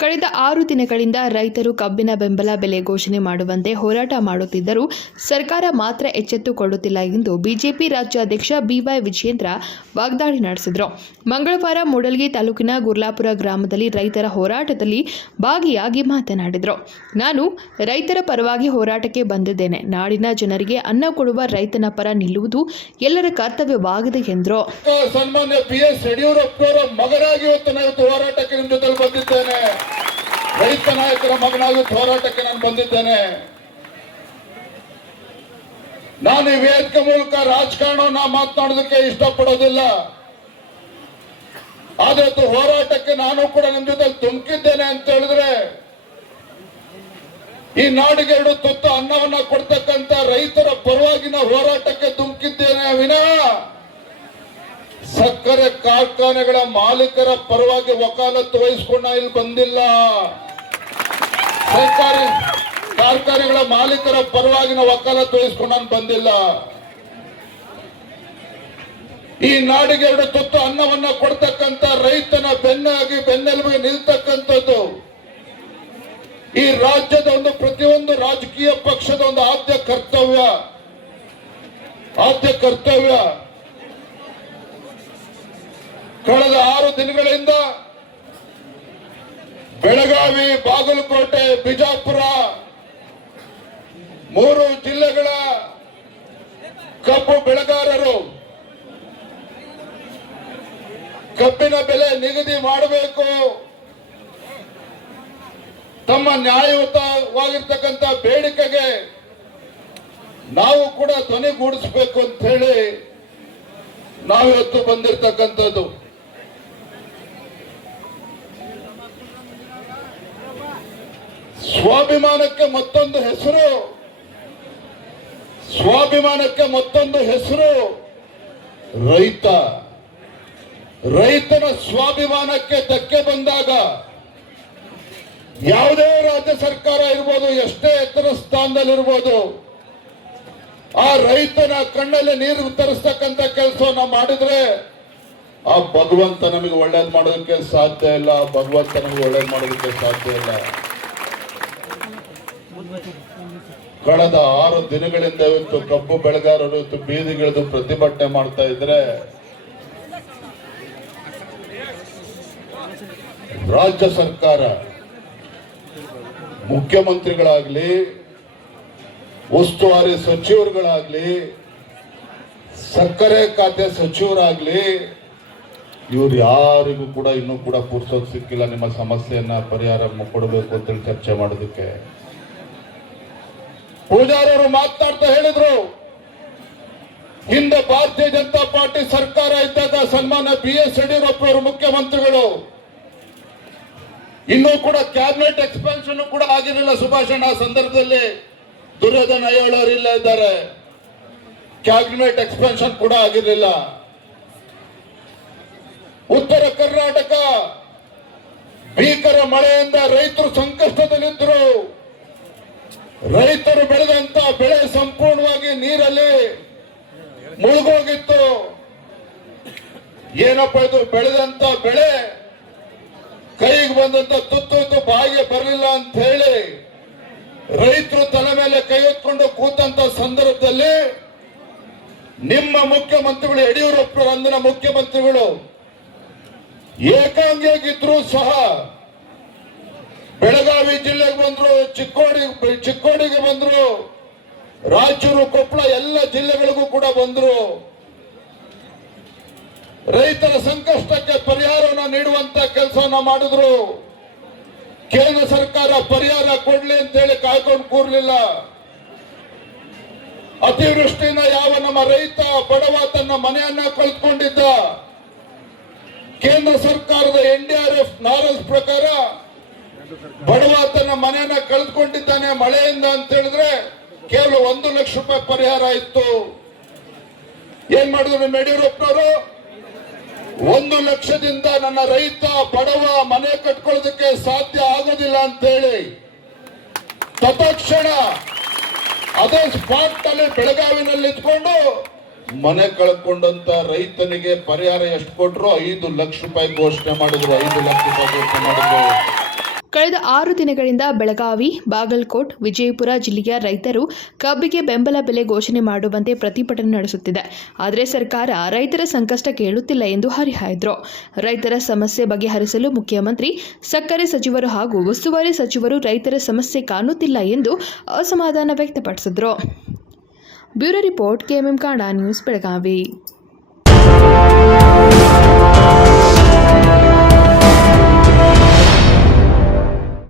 ಕಳೆದ 6 ದಿನಗಳಿಂದ ರೈತರು ಕಬ್ಬಿನ ಬೆಂಬಲ ಬೆಲೆ ಘೋಷಣೆ ಮಾಡುವಂತೆ ಹೋರಾಟ ಮಾಡುತ್ತಿದ್ದರೂ ಸರ್ಕಾರ ಮಾತ್ರ ಎಚ್ಚೆತ್ತುಕೊಳ್ಳುತ್ತಿಲ್ಲ ಎಂದು ಬಿಜೆಪಿ ರಾಜ್ಯಾಧ್ಯಕ್ಷ ಬಿವೈ ವಿಜಯೇಂದ್ರ ವಾಗ್ದಾಳಿ ನಡೆಸಿದರು. ಮಂಗಳವಾರ ಮೂಡಲಗಿ ತಾಲೂಕಿನ ಗುರ್ಲಾಪುರ ಗ್ರಾಮದಲ್ಲಿ ರೈತರ ಹೋರಾಟದಲ್ಲಿ ಭಾಗಿಯಾಗಿ ಮಾತನಾಡಿದರು. ನಾನು ರೈತರ ಪರವಾಗಿ ಹೋರಾಟಕ್ಕೆ ಬಂದಿದ್ದೇನೆ. ನಾಡಿನ ಜನರಿಗೆ ಅನ್ನ ಕೊಡುವ ರೈತನ ಪರ ನಿಲ್ಲುವುದು ಎಲ್ಲರ ಕರ್ತವ್ಯವಾಗಿದೆ ಎಂದರು. ಸನ್ಮಾನ್ಯ PS ಯಡಿಯೂರಪ್ಪನವರ ಮಗನಾಗಿ ಹೋರಾಟಕ್ಕೆ ನಿಮ್ಮ ಜೊತೆ ಬಂದಿದ್ದೇನೆ. ರೈತ ನಾಯಕರ ಮಗನಾಗಿ ಹೋರಾಟಕ್ಕೆ ನಾನು ಬಂದಿದ್ದೇನೆ. ನಾನು ಈ ವೇದಿಕೆ ಮೂಲಕ ರಾಜಕಾರಣವನ್ನ ಮಾತನಾಡೋದಕ್ಕೆ ಇಷ್ಟಪಡೋದಿಲ್ಲ. ಆದ್ರೆ ಹೋರಾಟಕ್ಕೆ ನಾನು ಕೂಡ ನಿಮ್ಮ ಜೊತೆ ಧುಮುಕಿದ್ದೇನೆ ಅಂತ ಹೇಳಿದ್ರೆ, ಈ ನಾಡಿಗೆ 2 ತುತ್ತು ಅನ್ನವನ್ನ ಕೊಡ್ತಕ್ಕಂತ ರೈತರ ಪರವಾಗಿನ ಹೋರಾಟಕ್ಕೆ ಧುಮುಕಿದ್ದೇನೆ ವಿನಃ ಸಕ್ಕರೆ ಕಾರ್ಖಾನೆಗಳ ಮಾಲೀಕರ ಪರವಾಗಿ ವಕಾಲತ್ತು ವಹಿಸಿಕೊಂಡ ಇಲ್ಲಿ ಬಂದಿಲ್ಲ. ಸರ್ಕಾರಿ ಕಾರ್ಖಾನೆಗಳ ಮಾಲೀಕರ ಪರವಾಗಿನ ವಕಾಲತ್ತು ವಹಿಸಿಕೊಂಡ ಬಂದಿಲ್ಲ. ಈ ನಾಡಿಗೆ 2 ತುತ್ತು ಅನ್ನವನ್ನ ಕೊಡ್ತಕ್ಕಂತ ರೈತನ ಬೆನ್ನೆಲುಬಿಗೆ ನಿಲ್ತಕ್ಕಂಥದ್ದು ಈ ರಾಜ್ಯದ ಪ್ರತಿಯೊಂದು ರಾಜಕೀಯ ಪಕ್ಷದ ಆದ್ಯ ಕರ್ತವ್ಯ. ಕಳೆದ 6 ದಿನಗಳಿಂದ ಬೆಳಗಾವಿ, ಬಾಗಲಕೋಟೆ, ಬಿಜಾಪುರ 3 ಜಿಲ್ಲೆಗಳ ಕಬ್ಬು ಬೆಳೆಗಾರರು ಕಬ್ಬಿನ ಬೆಲೆ ನಿಗದಿ ಮಾಡಬೇಕು, ತಮ್ಮ ನ್ಯಾಯಯುತವಾಗಿರ್ತಕ್ಕಂಥ ಬೇಡಿಕೆಗೆ ನಾವು ಕೂಡ ಧ್ವನಿಗೂಡಿಸಬೇಕು ಅಂತ ಹೇಳಿ ನಾವಿವತ್ತು ಬಂದಿರತಕ್ಕಂಥದ್ದು. ಸ್ವಾಭಿಮಾನಕ್ಕೆ ಮತ್ತೊಂದು ಹೆಸರು ರೈತ. ರೈತನ ಸ್ವಾಭಿಮಾನಕ್ಕೆ ಧಕ್ಕೆ ಬಂದಾಗ ಯಾವುದೇ ರಾಜ್ಯ ಸರ್ಕಾರ ಇರ್ಬೋದು, ಎಷ್ಟೇ ಎತ್ತರ ಸ್ಥಾನದಲ್ಲಿರ್ಬೋದು, ಆ ರೈತನ ಕಣ್ಣಲ್ಲಿ ನೀರು ತರಿಸ್ತಕ್ಕಂಥ ಕೆಲಸವನ್ನ ಮಾಡಿದ್ರೆ ಆ ಭಗವಂತ ನಮಗೆ ಒಳ್ಳೇದು ಮಾಡೋದಕ್ಕೆ ಸಾಧ್ಯ ಇಲ್ಲ. ಕಳೆದ 6 ದಿನಗಳಿಂದ ಇವತ್ತು ಕಬ್ಬು ಬೆಳೆಗಾರರು ಬೀದಿಗಿಳಿದು ಪ್ರತಿಭಟನೆ ಮಾಡ್ತಾ ಇದ್ರೆ, ರಾಜ್ಯ ಸರ್ಕಾರ ಮುಖ್ಯಮಂತ್ರಿಗಳಾಗ್ಲಿ, ಉಸ್ತುವಾರಿ ಸಚಿವರುಗಳಾಗ್ಲಿ, ಸಕ್ಕರೆ ಖಾತೆ ಸಚಿವರಾಗ್ಲಿ, ಇವ್ರು ಯಾರಿಗೂ ಕೂಡ ಇನ್ನೂ ಕೂಡ ಪುರ್ಸೋತ್ ಸಿಕ್ಕಿಲ್ಲ ನಿಮ್ಮ ಸಮಸ್ಯೆಯನ್ನ ಪರಿಹಾರ ಕೊಡಬೇಕು ಅಂತೇಳಿ ಚರ್ಚೆ ಮಾಡೋದಕ್ಕೆ. ಪೂಜಾರವರು ಮಾತನಾಡ್ತಾ ಹೇಳಿದ್ರು, ಹಿಂದೆ ಭಾರತೀಯ ಜನತಾ ಪಾರ್ಟಿ ಸರ್ಕಾರ ಇದ್ದಾಗ ಸನ್ಮಾನ್ಯ PS ಯಡಿಯೂರಪ್ಪನವರು ಮುಖ್ಯಮಂತ್ರಿಗಳು, ಇನ್ನೂ ಕೂಡ ಕ್ಯಾಬಿನೆಟ್ ಎಕ್ಸ್ಪಾನ್ಷನ್ ಕೂಡ ಆಗಿರಲಿಲ್ಲ. ಸುಭಾಷಣ ಆ ಸಂದರ್ಭದಲ್ಲಿ ದುರ್ಯೋಧನ ಅಯ್ಯೋಳವರು ಇಲ್ಲ ಇದ್ದಾರೆ. ಕ್ಯಾಬಿನೆಟ್ ಎಕ್ಸ್ಪಾನ್ಷನ್ ಕೂಡ ಆಗಿರಲಿಲ್ಲ. ಉತ್ತರ ಕರ್ನಾಟಕ ಭೀಕರ ಮಳೆಯಿಂದ ರೈತರು ಸಂಕಷ್ಟದಲ್ಲಿದ್ದರು. ರೈತರು ಬೆಳೆದಂತ ಬೆಳೆ ಸಂಪೂರ್ಣವಾಗಿ ನೀರಲ್ಲಿ ಮುಳುಗೋಗಿತ್ತು. ಏನಪ್ಪ ಇದು, ಬೆಳೆದಂತ ಬೆಳೆ ಕೈಗೆ ಬಂದಂತ ತುತ್ತು ಬಾಯಿಗೆ ಬರಲಿಲ್ಲ ಅಂತ ಹೇಳಿ ರೈತರು ತಲೆ ಮೇಲೆ ಕೈ ಹೊತ್ಕೊಂಡು ಕೂತಂತ ಸಂದರ್ಭದಲ್ಲಿ ನಿಮ್ಮ ಮುಖ್ಯಮಂತ್ರಿಗಳು ಯಡಿಯೂರಪ್ಪರ ಅಂದಿನ ಮುಖ್ಯಮಂತ್ರಿಗಳು ಏಕಾಂಗಿಯಾಗಿದ್ರು ಸಹ ಬೆಳಗಾವಿ ಜಿಲ್ಲೆಗೆ ಬಂದ್ರು, ಚಿಕ್ಕೋಡಿಗೆ ಬಂದ್ರು, ರಾಯಚೂರು, ಕೊಪ್ಪಳ ಎಲ್ಲ ಜಿಲ್ಲೆಗಳಿಗೂ ಕೂಡ ಬಂದ್ರು. ರೈತರ ಸಂಕಷ್ಟಕ್ಕೆ ಪರಿಹಾರವನ್ನು ನೀಡುವಂತ ಕೆಲಸವನ್ನ ಮಾಡಿದ್ರು. ಕೇಂದ್ರ ಸರ್ಕಾರ ಪರಿಹಾರ ಕೊಡ್ಲಿ ಅಂತ ಹೇಳಿ ಕಾಯ್ಕೊಂಡು ಕೂರ್ಲಿಲ್ಲ. ಅತಿವೃಷ್ಟಿಯಿಂದ ಯಾವ ನಮ್ಮ ರೈತ ಬಡವ ತನ್ನ ಮನೆಯನ್ನ ಕಳೆದುಕೊಂಡಿದ್ದ, ಕೇಂದ್ರ ಸರ್ಕಾರದ NDRF ನಾರಲ್ಸ್ ಪ್ರಕಾರ ಬಡವ ತನ್ನ ಮನೆಯನ್ನ ಕಳೆದುಕೊಂಡಿದ್ದಾನೆ ಮಳೆಯಿಂದ ಅಂತ ಹೇಳಿದ್ರೆ ಕೇವಲ 1 ಲಕ್ಷ ರೂಪಾಯಿ ಪರಿಹಾರ ಇತ್ತು. ಏನ್ ಮಾಡಿದ್ರು ನಮ್ಮ ಯಡಿಯೂರಪ್ಪನವರು, 1 ಲಕ್ಷದಿಂದ ನನ್ನ ರೈತ ಬಡವ ಮನೆ ಕಟ್ಕೊಳ್ಳೋದಕ್ಕೆ ಸಾಧ್ಯ ಆಗೋದಿಲ್ಲ ಅಂತ ಹೇಳಿ ತತ್ಕ್ಷಣ ಅದೇ ಸ್ಪಾಟ್ ಅಲ್ಲಿ ಬೆಳಗಾವಿನಲ್ಲಿ ಇದ್ಕೊಂಡು ಮನೆ ಕಳ್ಕೊಂಡಂತ ರೈತನಿಗೆ ಪರಿಹಾರ ಎಷ್ಟು ಕೊಟ್ಟರು? 5 ಲಕ್ಷ ರೂಪಾಯಿ ಘೋಷಣೆ ಮಾಡಿದ್ರು. 5 ಲಕ್ಷ ರೂಪಾಯಿ ಘೋಷಣೆ ಮಾಡಿದ್ರು. ಕಳೆದ 6 ದಿನಗಳಿಂದ ಬೆಳಗಾವಿ, ಬಾಗಲಕೋಟ್, ವಿಜಯಪುರ ಜಿಲ್ಲೆಯ ರೈತರು ಕಬ್ಬಿಗೆ ಬೆಂಬಲ ಬೆಲೆ ಘೋಷಣೆ ಮಾಡುವಂತೆ ಪ್ರತಿಭಟನೆ ನಡೆಸುತ್ತಿದೆ. ಆದರೆ ಸರ್ಕಾರ ರೈತರ ಸಂಕಷ್ಟ ಕೇಳುತ್ತಿಲ್ಲ ಎಂದು ಹರಿಹಾಯ್ದರು. ರೈತರ ಸಮಸ್ಯೆ ಬಗೆಹರಿಸಲು ಮುಖ್ಯಮಂತ್ರಿ, ಸಕ್ಕರೆ ಸಚಿವರು ಹಾಗೂ ಉಸ್ತುವಾರಿ ಸಚಿವರು ರೈತರ ಸಮಸ್ಯೆ ಕಾಣುತ್ತಿಲ್ಲ ಎಂದು ಅಸಮಾಧಾನ ವ್ಯಕ್ತಪಡಿಸಿದರು. Bureau report, KMM Kannada news, Belagavi.